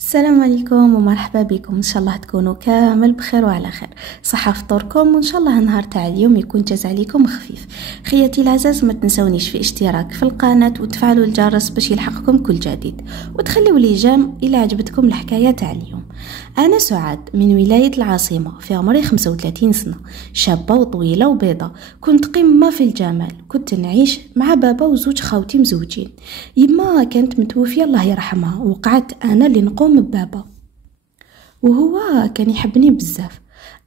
السلام عليكم ومرحبا بكم. ان شاء الله تكونوا كامل بخير وعلى خير. صحة فطوركم وان شاء الله النهار تاع اليوم يكون جاز عليكم خفيف. خياتي العزاز، ما تنسونيش في اشتراك في القناة وتفعلوا الجرس باش يلحقكم كل جديد، وتخليوا لي جيم الى عجبتكم الحكاية تاع اليوم. انا سعاد من ولاية العاصمة، في عمري 35 سنة، شابة وطويلة وبيضة. كنت قمة في الجمال. كنت نعيش مع بابا وزوج خاوتي مزوجين. يما كانت متوفية الله يرحمها، وقعدت انا اللي نقوم ببابا، وهو كان يحبني بزاف.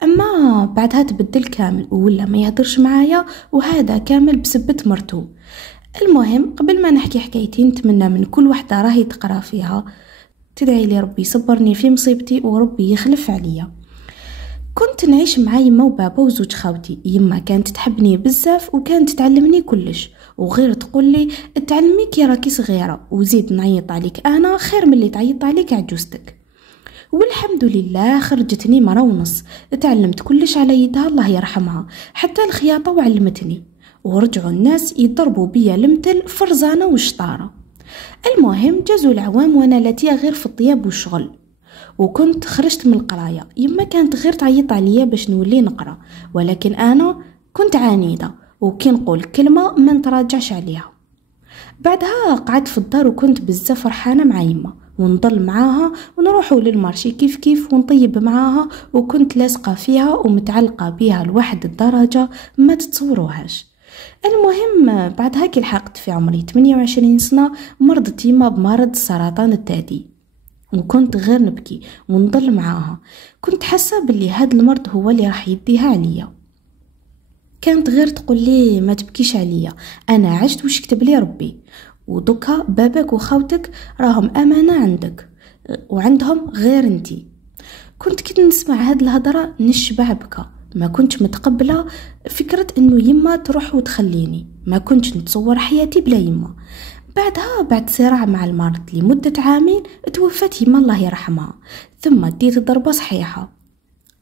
اما بعدها تبدل كامل ولا ما يهدرش معايا، وهذا كامل بسبة مرتو. المهم، قبل ما نحكي حكايتي، نتمنى من كل وحده راهي تقرا فيها تدعي لي ربي يصبرني في مصيبتي وربي يخلف عليا. كنت نعيش مع يما وبابا وزوج خاوتي. يما كانت تحبني بزاف وكانت تعلمني كلش، وغير تقول لي تعلمي كي راكي صغيره، وزيد نعيط عليك انا خير من اللي تعيط عليك عجوزتك. والحمد لله خرجتني مرة ونص، تعلمت كلش على يدها الله يرحمها، حتى الخياطة وعلمتني. ورجعوا الناس يضربوا بيا المثل فرزانة وشطارة. المهم، جازوا العوام وانا لاتيا غير في الطياب والشغل، وكنت خرجت من القرايه. يما كانت غير تعيط عليا باش نولي نقرا، ولكن انا كنت عنيده، وكي نقول كلمه ما نتراجعش عليها. بعدها قعدت في الدار وكنت بزاف فرحانه مع يما، ونضل معاها ونروحوا للمارشي كيف كيف ونطيب معاها، وكنت لاصقه فيها ومتعلقه بيها لواحد الدرجه ما تتصوروهاش. المهم، بعد هاك لحقت في عمري 28 سنه، مرضت يما بمرض السرطان الثدي، وكنت غير نبكي ونضل معاها. كنت حاسه باللي هاد المرض هو اللي راح يديها عليا. كانت غير تقول لي ما تبكيش عليا، انا عشت وش كتب لي ربي، ودكا بابك وخوتك راهم امانه عندك، وعندهم غير انتي. كنت كي نسمع هاد الهضره نشبع بكا. ما كنتش متقبله فكره انه يما تروح وتخليني، ما كنتش نتصور حياتي بلا يما. بعدها، بعد صراع مع المرض لمدة عامين، توفت يما الله يرحمها. ثم ديت ضربة صحيحة،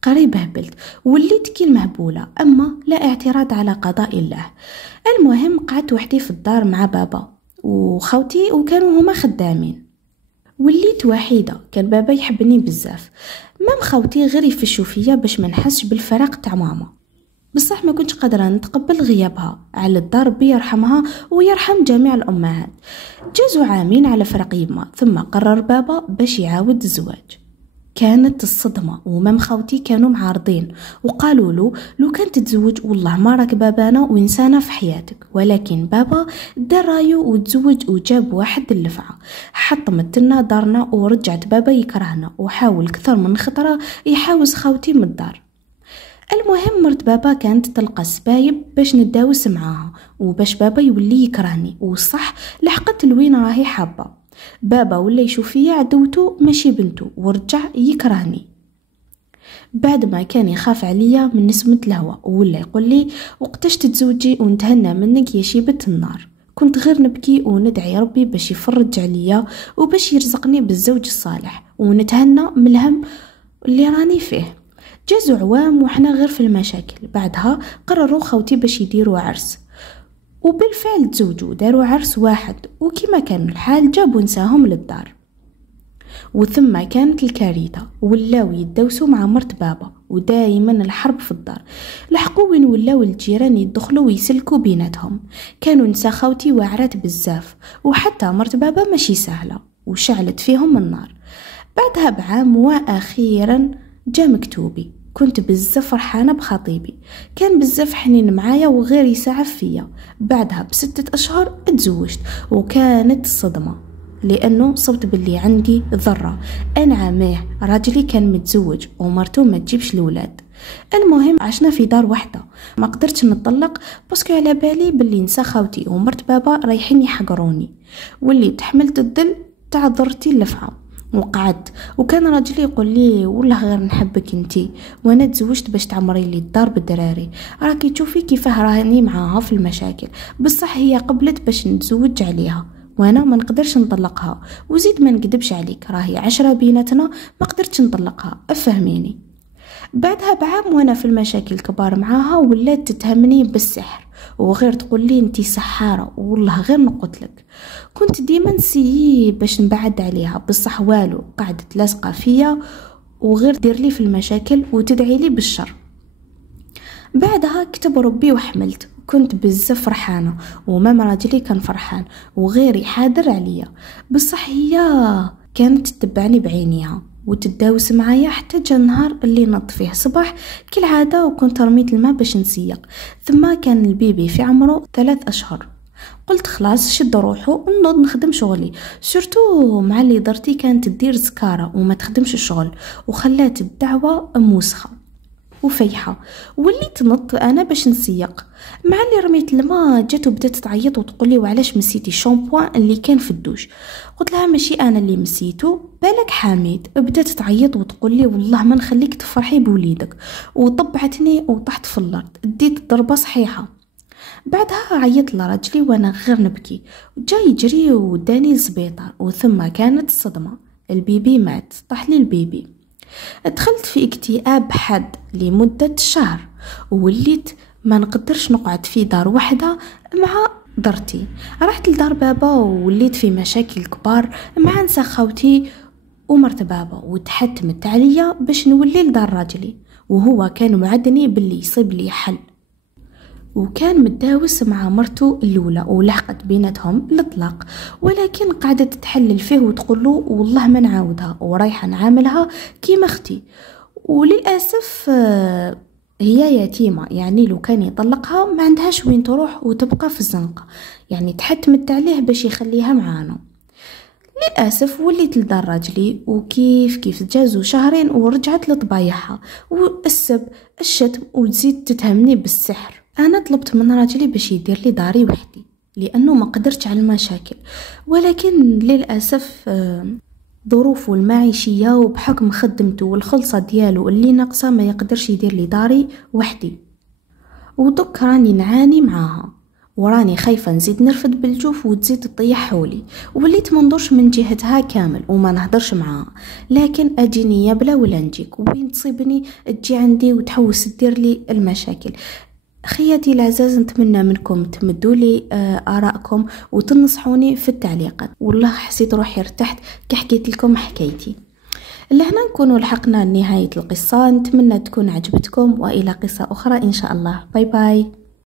قريب هبلت، وليت كي المهبولة، أما لا اعتراض على قضاء الله. المهم، قعدت وحدي في الدار مع بابا وخوتي، وكانوا هما خدامين. وليت وحيدة. كان بابا يحبني بزاف، مام خوتي غير يفشوا فيا باش ما نحسش بالفراق تاع ماما. بصح ما كنتش قادرة نتقبل غيابها. على الدار ربي يرحمها ويرحم جميع الأمهات. جازوا عامين على فراق يما، ثم قرر بابا باش يعاود الزواج. كانت الصدمة، ومام خوتي كانوا معارضين وقالوا له لو كان تتزوج والله ما راك بابانا وإنسانة في حياتك. ولكن بابا دار رايو وتزوج وجاب واحد اللفعة، حطمت لنا دارنا ورجعت بابا يكرهنا، وحاول كثر من خطرة يحاوز خوتي من الدار. المهم، مرت بابا كانت تلقى السبايب باش نداوس معاها وباش بابا يولي يكرهني، وصح لحقت لوين راهي حابة. بابا ولا يشوف فيا عدوته ماشي بنته، ورجع يكرهني. بعد ما كان يخاف عليا من نسمة الهوى، ولا يقول لي وقتاش تتزوجي ونتهنى منك يا شيبة النار. كنت غير نبكي وندعي ربي باش يفرج عليا وباش يرزقني بالزوج الصالح، ونتهنى من الهم اللي راني فيه. جازوا عوام وحنا غير في المشاكل. بعدها قرروا خوتي باش يديروا عرس، وبالفعل تزوجوا، داروا عرس واحد، وكما كان الحال جابوا نساهم للدار. وثم كانت الكارثة، ولاو يدوسوا مع مرت بابا، ودائما الحرب في الدار. لحقوا وين ولاو الجيران يدخلوا ويسلكوا بيناتهم. كانوا نسا خوتي واعرات بزاف، وحتى مرت بابا ماشي سهلة، وشعلت فيهم النار. بعدها بعام واخيرا جا مكتوبي. كنت بزاف فرحانة بخطيبي، كان بزاف حنين معايا وغير يسعف فيا. بعدها ب6 أشهر تزوجت، وكانت الصدمة لأنه صبت باللي عندي ذرة. أنا عماه راجلي كان متزوج ومرته ما تجيبش الولاد. المهم، عشنا في دار واحدة، ما قدرتش نطلق باسكو على بالي باللي نسا خوتي ومرت بابا رايحين يحقروني، واللي تحملت الدل تاع ضرتي اللفعة وقعدت. وكان راجلي يقول لي والله غير نحبك انتي، وانا تزوجت باش تعمري لي الدار بالدراري، راكي تشوفي كيفاه راني معاها في المشاكل. بصح هي قبلت باش نتزوج عليها، وانا ما نقدرش نطلقها. وزيد ما نكذبش عليك، راهي 10 بيناتنا، ما قدرتش نطلقها، افهميني. بعدها بعام وانا في المشاكل كبار معاها، ولات تتهمني بالسحر وغير تقول لي انتي سحارة، والله غير نقتلك. كنت ديما نسيي باش نبعد عليها، بصح والو، قعدت لاصقة فيا وغير دير لي في المشاكل وتدعي لي بالشر. بعدها كتب ربي وحملت، كنت بزاف فرحانة، ومام راجلي كان فرحان وغير يحاضر عليا، بصح هي كانت تتبعني بعينيها وتداوس معايا حتى جا النهار اللي نض فيه صباح كالعادة، وكنت رميت الماء باش نسيق. ثم كان البيبي في عمره 3 أشهر. قلت خلاص شد روحو نوض نخدم شغلي، سورتو مع اللي درتي كانت تدير زكارة وما تخدمش الشغل، وخلات الدعوة موسخة وفيحة. وليت نط انا باش نسيق، مع اللي رميت الماء جات وبدات تعيط وتقولي وعلاش مسيتي الشامبوان اللي كان في الدوش. قلت لها ماشي انا اللي مسيتو، بالك حميد. بدات تعيط وتقولي والله ما نخليك تفرحي بوليدك، وطبعتني وطحت في الارض، ديت ضربه صحيحه. بعدها عيط لراجلي وانا غير نبكي، جاي يجري وداني السبيطار، وثم كانت الصدمه، البيبي مات، طاح لي البيبي. دخلت في اكتئاب حاد لمدة شهر، ووليت ما نقدرش نقعد في دار واحدة مع درتي. رحت لدار بابا ووليت في مشاكل كبار مع نسا خوتي ومرت بابا، وتحتمت عليا باش نولي لدار راجلي، وهو كان معدني باللي يصيب لي حل، وكان متداوس مع مرته الأولى ولحقت بيناتهم الإطلاق، ولكن قعدت تحلل فيه وتقول له والله ما نعاودها ورايحة نعاملها كيما اختي. وللأسف هي يتيمة، يعني لو كان يطلقها ما عندهاش وين تروح وتبقى في الزنقة، يعني تحتمت عليه باش يخليها معانا. للأسف وليت لدار راجلي، وكيف جازوا شهرين ورجعت لطبايعها، والسب الشتم وتزيد تتهمني بالسحر. انا طلبت من راجلي باش يدير لي داري وحدي لانه ما قدرتش على المشاكل، ولكن للاسف ظروفه المعيشيه وبحكم خدمته والخلصه ديالو اللي ناقصه ما يقدرش يدير لي داري وحدي، ودك راني نعاني معاها، وراني خايفه نزيد نرفد بالجوف وتزيد تطيح حولي. وليت منظرش من جهتها كامل وما نهضرش معاها، لكن اجيني يا بلا ولا نجيك، وين تصيبني تجي عندي وتحوس تدير لي المشاكل. خياتي العزاز، نتمنى منكم تمدوا لي آراءكم وتنصحوني في التعليقات، والله حسيت روحي ارتحت كي حكيت لكم حكايتي. لهنا نكونوا لحقنا نهاية القصة، نتمنى تكون عجبتكم، وإلى قصة أخرى إن شاء الله. باي باي.